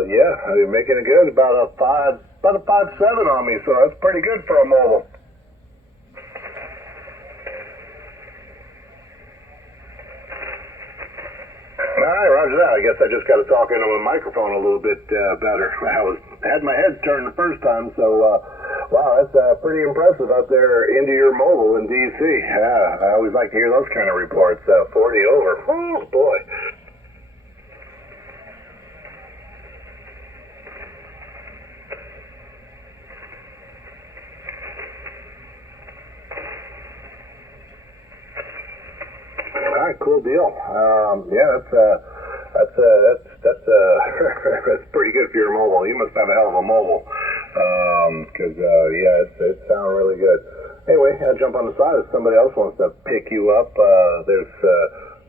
you're making it good. About a 5.7 on me. So that's pretty good for a mobile. All right, roger that. I guess I just got to talk into my microphone a little bit better. I had my head turned the first time, so wow, that's pretty impressive out there into your mobile in DC. Yeah, I always like to hear those kind of reports. 40 over. Oh boy. All right, cool deal. That's pretty good for your mobile. You must have a hell of a mobile, because it sounds really good. Anyway, I'll jump on the side if somebody else wants to pick you up. There's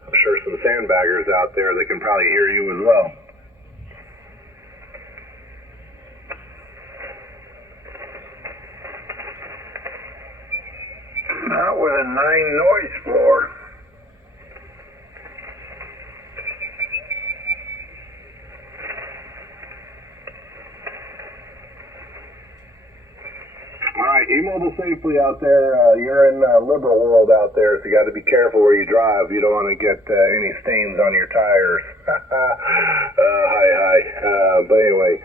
I'm sure some sandbaggers out there that can probably hear you as well. Not with a 9 noise floor. E-mobile safely out there. You're in liberal world out there, so you got to be careful where you drive. You don't want to get any stains on your tires. Hi. But anyway,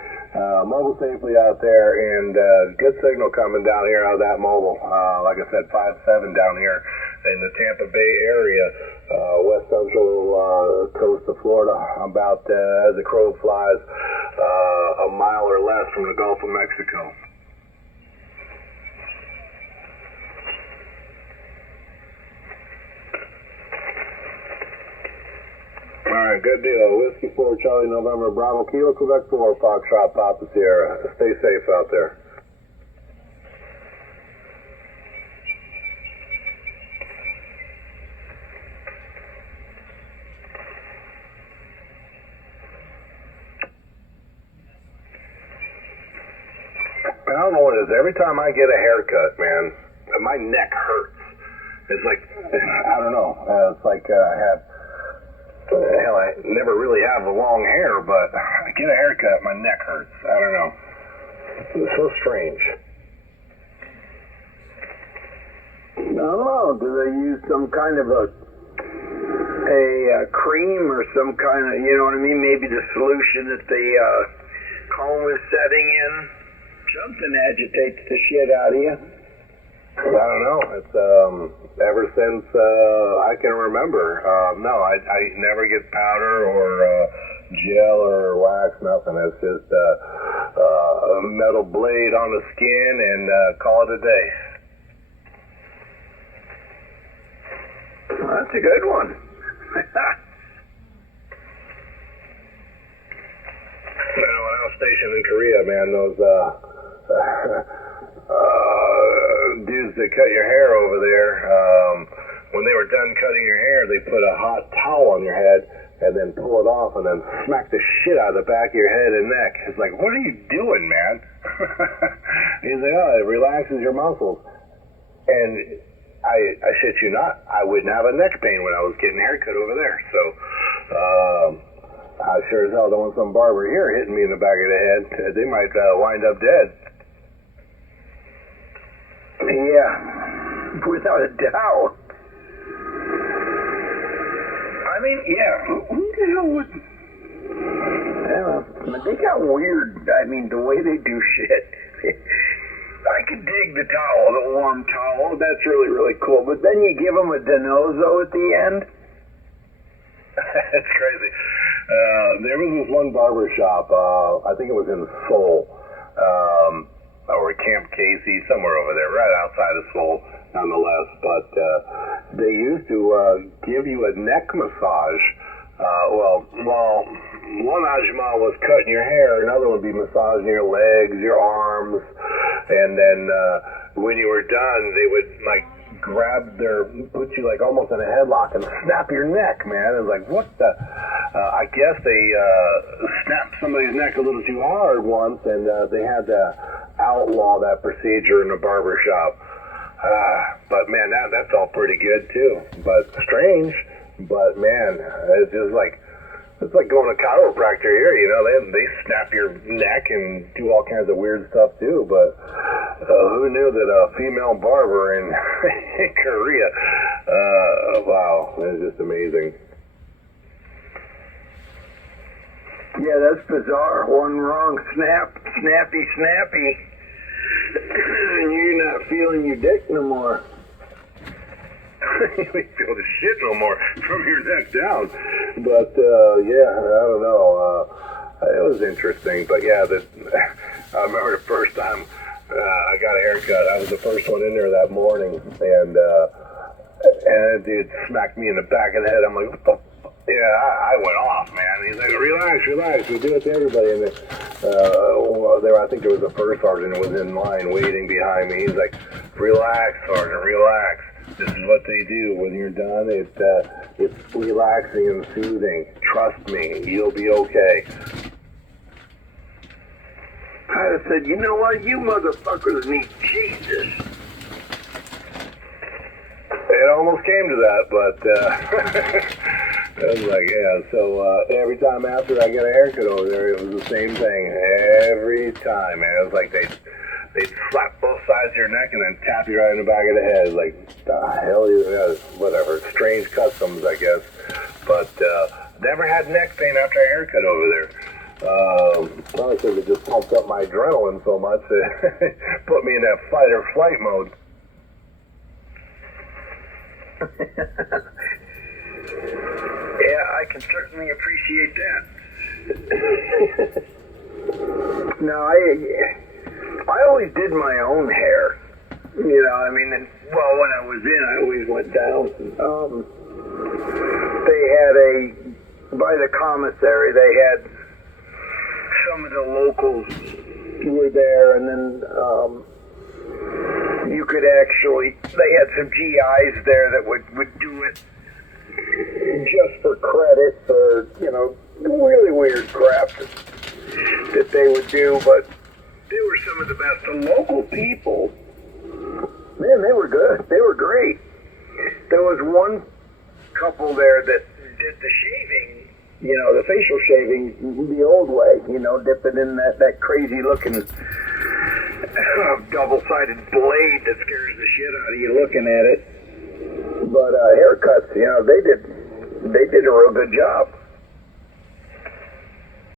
mobile safely out there, and good signal coming down here out of that mobile. Like I said, 5.7 down here in the Tampa Bay area, west central coast of Florida, about as the crow flies, a mile or less from the Gulf of Mexico. Alright, good deal. Whiskey 4 Charlie November Bravo Kilo Quebec 4 Foxtrot Papa Sierra. Stay safe out there. I don't know what it is. Every time I get a haircut, man, my neck hurts. It's like, I don't know. It's like I have... Hell, I never really have a long hair, but I get a haircut, my neck hurts. I don't know. It's so strange. I don't know. Do they use some kind of a cream or some kind of, you know what I mean? Maybe the solution that the comb is setting in. Something agitates the shit out of you. I don't know. It's ever since I can remember. No, I never get powder or gel or wax, nothing. It's just a metal blade on the skin and call it a day. Well, that's a good one. When I was stationed in Korea, man, those dudes that cut your hair over there, when they were done cutting your hair, they put a hot towel on your head, and then pull it off and then smack the shit out of the back of your head and neck. It's like, what are you doing, man? He's like, oh, it relaxes your muscles. And I shit you not, I wouldn't have a neck pain when I was getting a haircut over there. So, I sure as hell don't want some barber here hitting me in the back of the head. They might wind up dead. Yeah, without a doubt. I mean, yeah, who the hell would... They got weird. I mean, the way they do shit. I could dig the towel, the warm towel. That's really, really cool. But then you give them a Denozo at the end. That's crazy. There was this one barber shop, I think it was in Seoul, or Camp Casey, somewhere over there, right outside of Seoul, nonetheless. But they used to give you a neck massage. Well, one ajima was cutting your hair, another would be massaging your legs, your arms, and then when you were done, they would like put you like almost in a headlock and snap your neck, man. It was like, what the? I guess they snapped somebody's neck a little too hard once, and they had to outlaw that procedure in the barber shop. But man, that's all pretty good too. But strange. But man, it's just like, it's like going to a chiropractor here, you know, they snap your neck and do all kinds of weird stuff too. But who knew that a female barber in Korea, wow, it's just amazing. Yeah, that's bizarre. One wrong snappy. And you're not feeling your dick no more. You ain't feel the shit no more from your neck down. But, yeah, I don't know. It was interesting. But, yeah, I remember the first time I got a haircut. I was the first one in there that morning. And that dude smacked me in the back of the head. I'm like, what the fuck? Yeah, I went off, man. He's like, relax. We do it to everybody. And I think there was a first sergeant who was in line waiting behind me. He's like, relax, Sergeant, relax. This is what they do. When you're done, it's relaxing and soothing. Trust me, you'll be okay. I'd have said, you know what? You motherfuckers need Jesus. It almost came to that, but I was like, yeah. So every time after I got a haircut over there, it was the same thing. Every time, man. It was like they'd slap both sides of your neck and then tap you right in the back of the head. Like, the hell, whatever. Strange customs, I guess. But never had neck pain after a haircut over there. Probably because it just pumped up my adrenaline so much that put me in that fight or flight mode. Yeah, I can certainly appreciate that. No, I always did my own hair. You know, I mean, when I was in, I always went down. They had by the commissary, they had some of the locals were there, and then you could actually, they had some GIs there that would do it just for credit for, you know, really weird crap that they would do, but they were some of the best. The local people, man, they were good. They were great. There was one couple there that did the shaving, you know, the facial shaving the old way, you know, dip it in that crazy looking double-sided blade that scares the shit out of you looking at it. But haircuts, you know, they did a real good job.